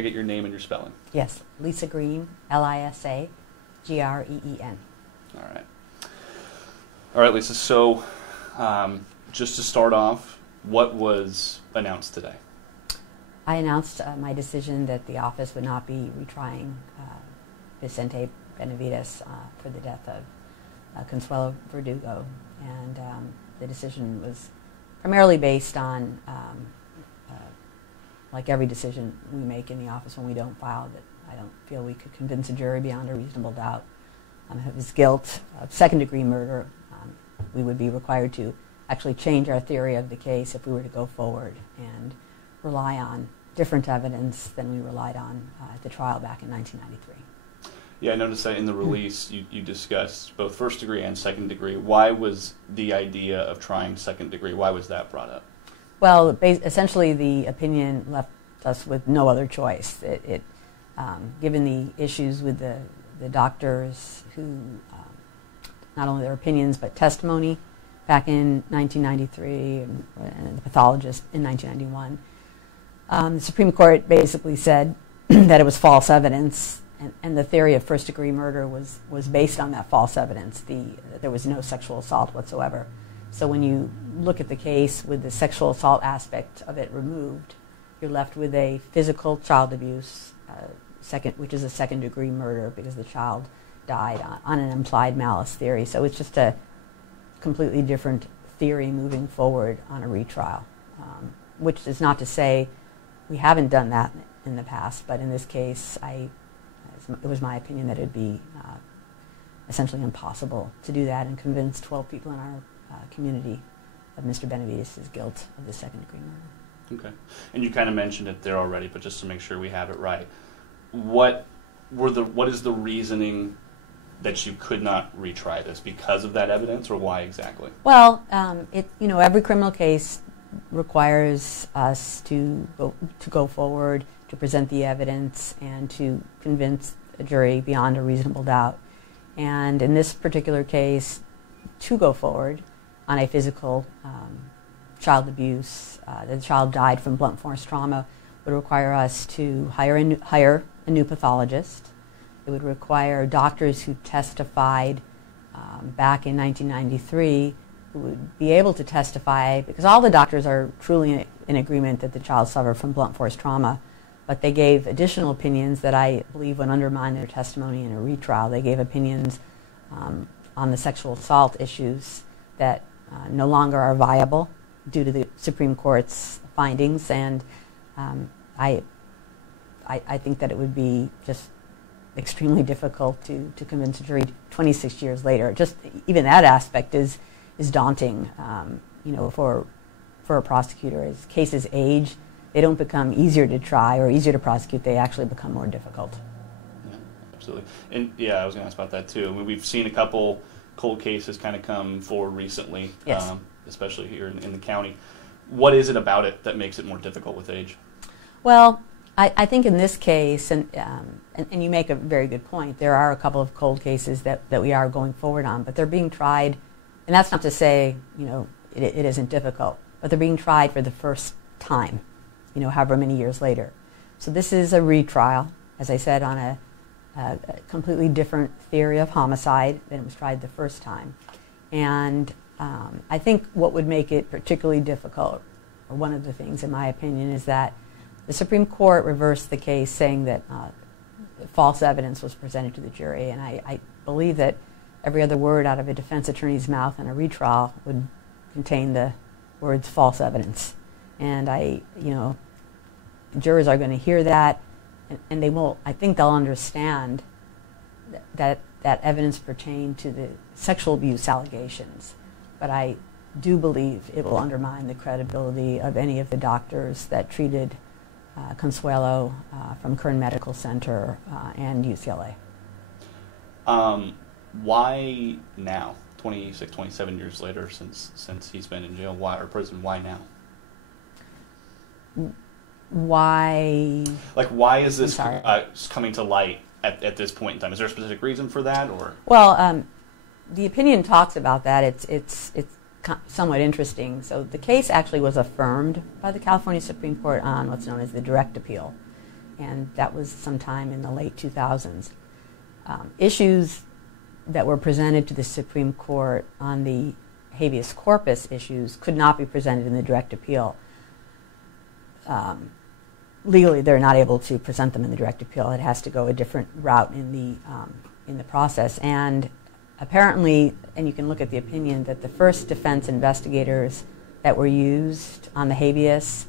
I get your name and your spelling? Yes, Lisa Green, Lisagreen. All right. All right, Lisa. So just to start off, what was announced today? I announced my decision that the office would not be retrying Vicente Benavides for the death of Consuelo Verdugo, and the decision was primarily based on, like every decision we make in the office when we don't file, that I don't feel we could convince a jury beyond a reasonable doubt of his guilt of second-degree murder. We would be required to actually change our theory of the case if we were to go forward and rely on different evidence than we relied on at the trial back in 1993. Yeah, I noticed that in the release you discussed both first degree and second degree. Why was the idea of trying second degree, why was that brought up? Well, essentially the opinion left us with no other choice. Given the issues with the doctors who, not only their opinions but testimony back in 1993 and the pathologist in 1991, the Supreme Court basically said that it was false evidence, and the theory of first-degree murder was based on that false evidence. There was no sexual assault whatsoever. So when you look at the case with the sexual assault aspect of it removed, you're left with a physical child abuse, which is a second-degree murder because the child died on an implied malice theory. So it's just a completely different theory moving forward on a retrial, which is not to say we haven't done that in the past, but in this case, it was my opinion that it would be essentially impossible to do that and convince 12 people in our community of Mr. Benavides' guilt of the second-degree murder. Okay. And you kind of mentioned it there already, but just to make sure we have it right, what is the reasoning that you could not retry this? Because of that evidence, or why exactly? Well, every criminal case requires us to go forward, to present the evidence, and to convince a jury beyond a reasonable doubt. And in this particular case, to go forward on a physical child abuse, the child died from blunt force trauma, would require us to hire a new pathologist. It would require doctors who testified back in 1993 who would be able to testify, because all the doctors are truly in agreement that the child suffered from blunt force trauma, but they gave additional opinions that I believe would undermine their testimony in a retrial. They gave opinions on the sexual assault issues that no longer are viable due to the Supreme Court's findings, and I think that it would be just extremely difficult to convince a jury 26 years later. Just even that aspect is daunting, for a prosecutor. As cases age, they don't become easier to try or easier to prosecute. They actually become more difficult. Yeah, absolutely. And yeah, I was going to ask about that too. I mean, we've seen a couple cold cases kind of come forward recently, yes. Especially here in the county. What is it about it that makes it more difficult with age? Well, I think in this case, and you make a very good point, there are a couple of cold cases that we are going forward on, but they're being tried, and that's not to say, it isn't difficult, but they're being tried for the first time, however many years later. So this is a retrial, as I said, on a completely different theory of homicide than it was tried the first time. And I think what would make it particularly difficult, or one of the things in my opinion, is that the Supreme Court reversed the case saying that false evidence was presented to the jury, and I believe that every other word out of a defense attorney's mouth in a retrial would contain the words false evidence. And jurors are going to hear that, and I think they'll understand that evidence pertained to the sexual abuse allegations. But I do believe it will undermine the credibility of any of the doctors that treated Consuelo from Kern Medical Center and UCLA. Why now? 26, 27 years later since he's been in jail, or prison, why now? Why? Why is this coming to light at this point in time? Is there a specific reason for that, or? Well, the opinion talks about that. It's somewhat interesting. So the case actually was affirmed by the California Supreme Court on what's known as the direct appeal. and that was sometime in the late 2000s. Issues that were presented to the Supreme Court on the habeas corpus issues could not be presented in the direct appeal. Legally, they're not able to present them in the direct appeal. It has to go a different route in the process. And apparently, and you can look at the opinion, that the first defense investigators that were used on the habeas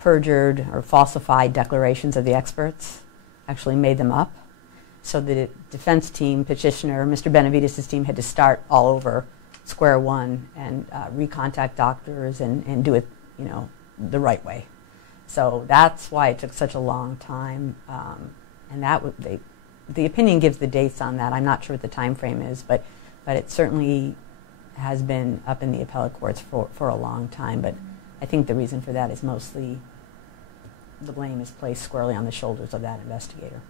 perjured or falsified declarations of the experts, actually made them up. So the defense team, petitioner, Mr. Benavides' team, had to start all over, square one, and recontact doctors and do it, the right way. So that's why it took such a long time, and the opinion gives the dates on that. I'm not sure what the time frame is, but it certainly has been up in the appellate courts for a long time. But I think the reason for that is mostly the blame is placed squarely on the shoulders of that investigator.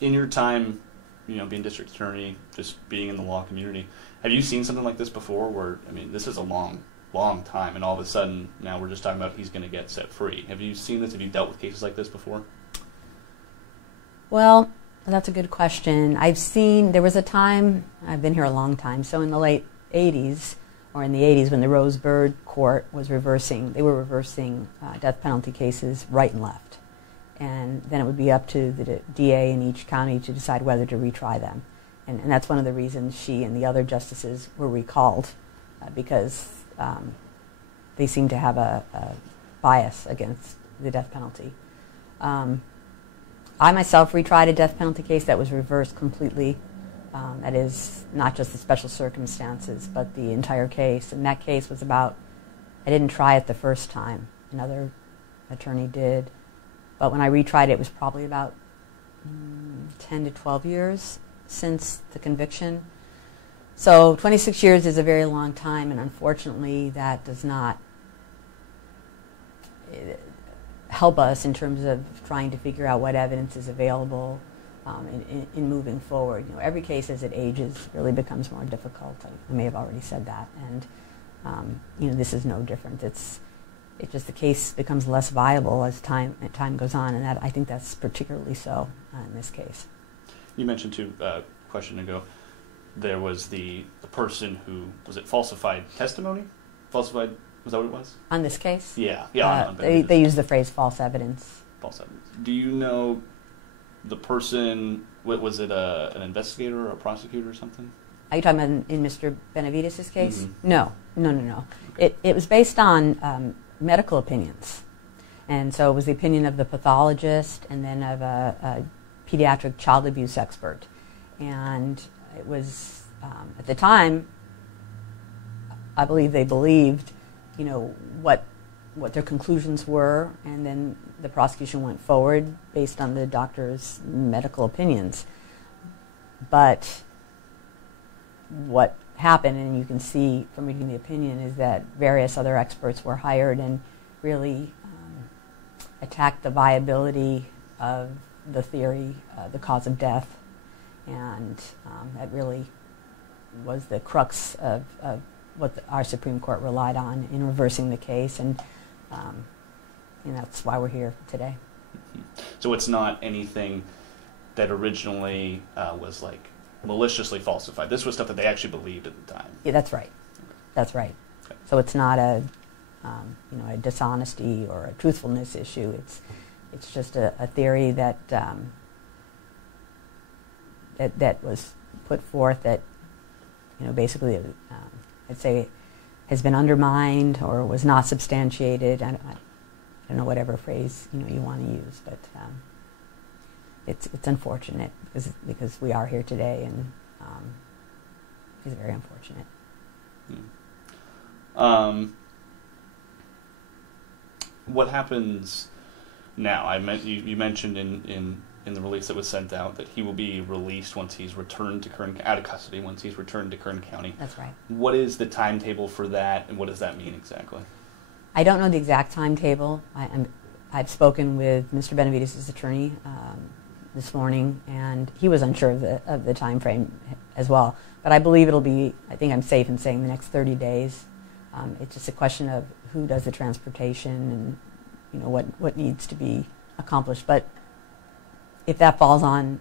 In your time, being district attorney, just being in the law community, have you seen something like this before where, this is a long time, and all of a sudden now we're just talking about he's going to get set free? Have you seen this? Have you dealt with cases like this before? Well, that's a good question. There was a time, I've been here a long time, so in the late 80s, or in the 80s when the Rosebird Court was reversing death penalty cases right and left. And then it would be up to the DA in each county to decide whether to retry them. And that's one of the reasons she and the other justices were recalled, because they seemed to have a bias against the death penalty. I myself retried a death penalty case that was reversed completely. That is, not just the special circumstances, but the entire case. And that case was I didn't try it the first time. Another attorney did. But when I retried it, it was probably about 10 to 12 years since the conviction. So 26 years is a very long time, and unfortunately that does not help us in terms of trying to figure out what evidence is available in moving forward. Every case as it ages really becomes more difficult. I may have already said that, and this is no different. It's just the case becomes less viable as time goes on, and I think that's particularly so in this case. You mentioned too, a question ago, there was the person who, was it falsified testimony? Falsified, was that what it was? On this case? Yeah. They use the phrase false evidence. False evidence. Do you know the person, was it an investigator or a prosecutor or something? Are you talking about in Mr. Benavides' case? Mm-hmm. No. Okay. It was based on medical opinions. And so it was the opinion of the pathologist and then of a pediatric child abuse expert. And it was, at the time, I believe they believed, what their conclusions were, and then the prosecution went forward based on the doctor's medical opinions. But what happened, and you can see from reading the opinion, is that various other experts were hired and really attacked the viability of the theory, the cause of death, and that really was the crux of what our Supreme Court relied on in reversing the case, and that's why we're here today. So it's not anything that originally was maliciously falsified. This was stuff that they actually believed at the time. Yeah, that's right. That's right. Okay. So it's not a dishonesty or a truthfulness issue. It's just a theory that that was put forth that basically I'd say has been undermined or was not substantiated. I don't know whatever phrase you want to use, but it's unfortunate because we are here today, and it's very unfortunate. What happens now? You mentioned in the release that was sent out that he will be released once he's returned to out of custody, once he's returned to Kern County. That's right. What is the timetable for that, and what does that mean exactly? I don't know the exact timetable. I've spoken with Mr. Benavides' attorney this morning, and he was unsure of the time frame as well. But I believe it'll be, I think I'm safe in saying, the next 30 days. It's just a question of who does the transportation and what needs to be accomplished. But if that falls on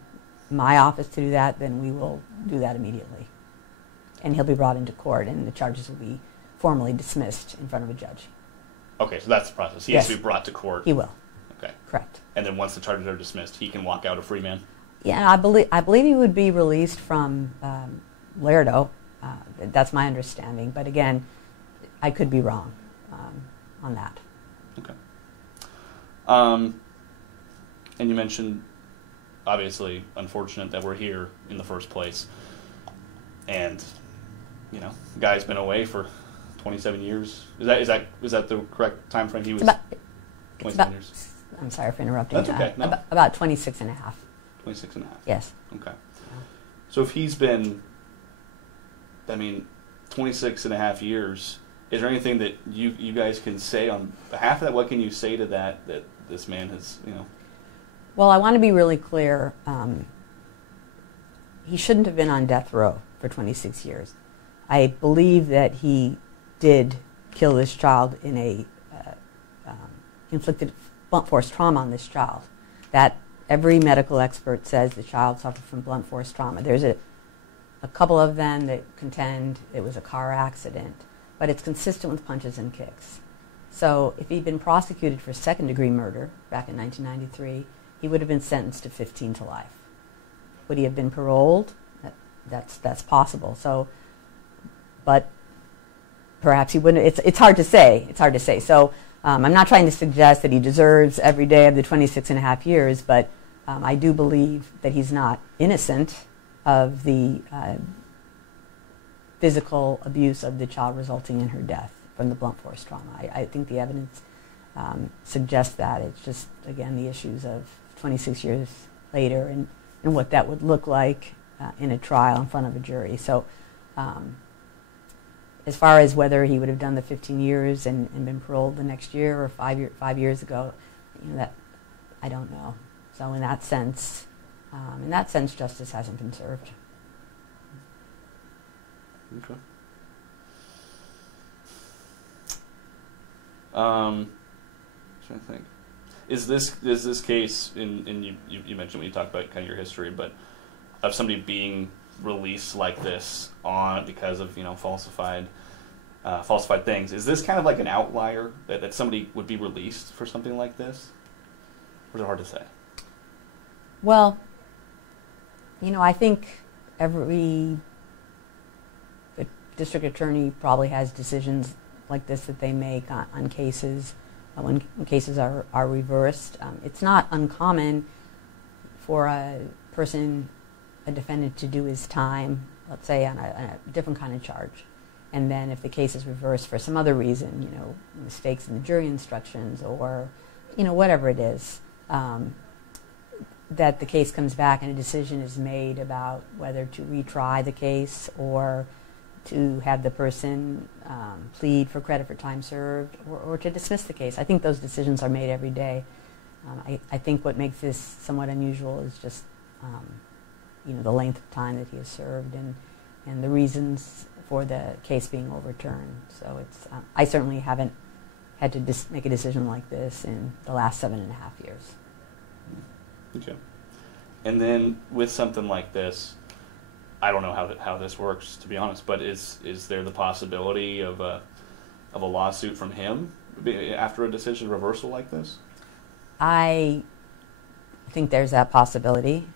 my office to do that, then we will do that immediately. And he'll be brought into court, and the charges will be formally dismissed in front of a judge. Okay, so that's the process. He has to be brought to court. He will. Okay. Correct. And then once the charges are dismissed, he can walk out a free man? Yeah, I believe he would be released from Laredo. That's my understanding. But again, I could be wrong on that. Okay. And you mentioned, obviously, unfortunate that we're here in the first place. And, the guy's been away for 27 years. Is that the correct time frame? He was 27 years. I'm sorry for interrupting. That's okay. No. About 26 and a half. 26 and a half. Yes. Okay. So if he's been, 26 and a half years, is there anything that you guys can say on behalf of that? What can you say to that this man has, Well, I want to be really clear. He shouldn't have been on death row for 26 years. I believe that he did kill this child in a inflicted blunt force trauma on this child. That every medical expert says the child suffered from blunt force trauma. There's a couple of them that contend it was a car accident, but it's consistent with punches and kicks. So if he'd been prosecuted for second-degree murder back in 1993, he would have been sentenced to 15 to life. Would he have been paroled? That's possible. So, but perhaps he wouldn't. It's hard to say. It's hard to say. So I'm not trying to suggest that he deserves every day of the 26 and a half years, but I do believe that he's not innocent of the physical abuse of the child resulting in her death from the blunt force trauma. I think the evidence suggests that. It's just, again, the issues of 26 years later and what that would look like in a trial in front of a jury. So as far as whether he would have done the 15 years and been paroled the next year or 5 years ago, that I don't know. So in that sense, justice hasn't been served. Okay. Trying to think. Is this case in you mentioned when you talked about kind of your history, but of somebody being released like this because of falsified things? Is this kind of like an outlier that somebody would be released for something like this? Or is it hard to say? Well, I think every district attorney probably has decisions like this that they make on cases when cases are reversed. It's not uncommon for a defendant to do his time, let's say, on a different kind of charge. And then if the case is reversed for some other reason, mistakes in the jury instructions or, whatever it is, that the case comes back and a decision is made about whether to retry the case or to have the person plead for credit for time served or to dismiss the case. I think those decisions are made every day. I think what makes this somewhat unusual is just the length of time that he has served and the reasons for the case being overturned. So it's I certainly haven't had to make a decision like this in the last 7.5 years. Okay. And then with something like this, I don't know how this works, to be honest, but is there the possibility of a lawsuit from him after a decision reversal like this? I think there's that possibility.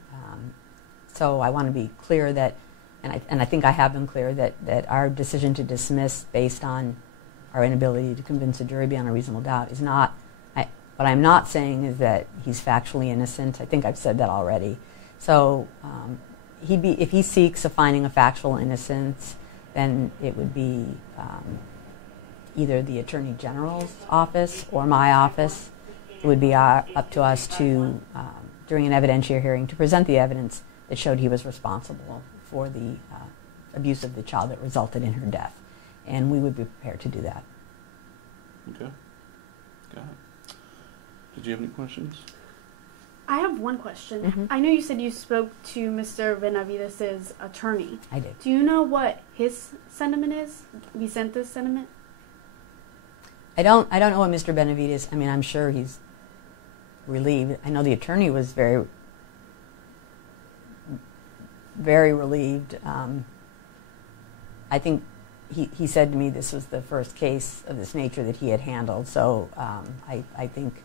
So I want to be clear that, and I think I have been clear that our decision to dismiss based on our inability to convince a jury beyond a reasonable doubt is not. What I'm not saying is that he's factually innocent. I think I've said that already. So if he seeks a finding of factual innocence, then it would be either the Attorney General's office or my office. It would be up to us to, during an evidentiary hearing, to present the evidence that showed he was responsible for the abuse of the child that resulted in her death. And we would be prepared to do that. Okay. Got it. Did you have any questions? I have one question. Mm-hmm. I know you said you spoke to Mr. Benavides' attorney. I did. Do you know what his sentiment is? We sent this sentiment? I don't know what Mr. Benavides. I mean, I'm sure he's relieved. I know the attorney was very relieved. I think he said to me this was the first case of this nature that he had handled. So I think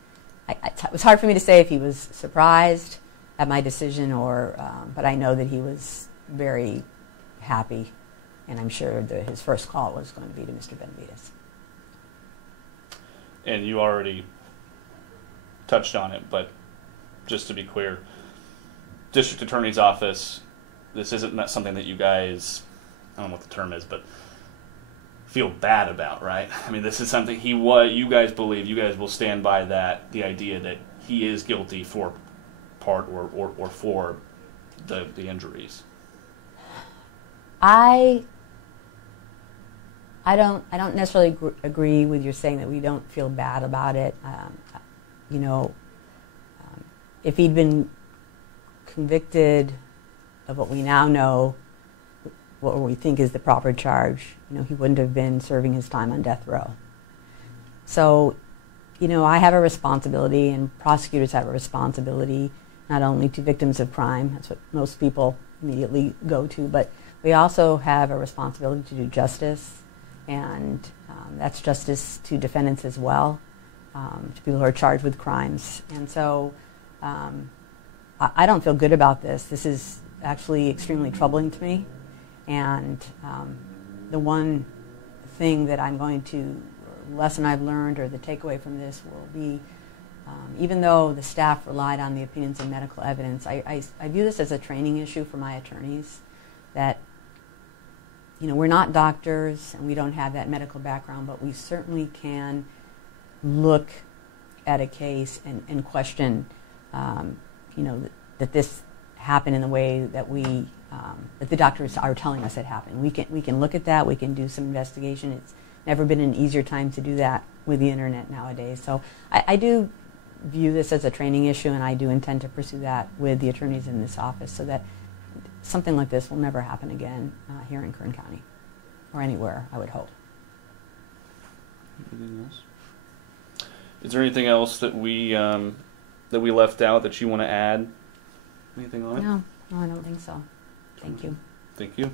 it was hard for me to say if he was surprised at my decision or, but I know that he was very happy, and I'm sure that his first call was going to be to Mr. Benavides. And you already touched on it, but just to be clear, District Attorney's Office, this isn't something that you guys, I don't know what the term is, but feel bad about, right? I mean, this is something you guys believe, you guys will stand by that, the idea that he is guilty for part or for the injuries. I don't necessarily agree with your saying that we don't feel bad about it. You know, if he'd been convicted of what we now know, what we think is the proper charge, you know, he wouldn't have been serving his time on death row. So, you know, I have a responsibility, and prosecutors have a responsibility, not only to victims of crime, that's what most people immediately go to, but we also have a responsibility to do justice, and that's justice to defendants as well, to people who are charged with crimes. And so I don't feel good about this. This is actually extremely troubling to me. And the one thing that I'm going to, lesson I've learned or the takeaway from this will be, even though the staff relied on the opinions and medical evidence, I view this as a training issue for my attorneys, that, you know, we're not doctors and we don't have that medical background, but we certainly can look at a case and question, you know, that this happened in the way that that the doctors are telling us it happened. We can look at that. We can do some investigation. It's never been an easier time to do that with the internet nowadays. So I do view this as a training issue, and I do intend to pursue that with the attorneys in this office so that something like this will never happen again here in Kern County or anywhere, I would hope. Anything else? Is there anything else that we left out that you want to add? Anything on it? No, I don't think so. Thank you. Thank you.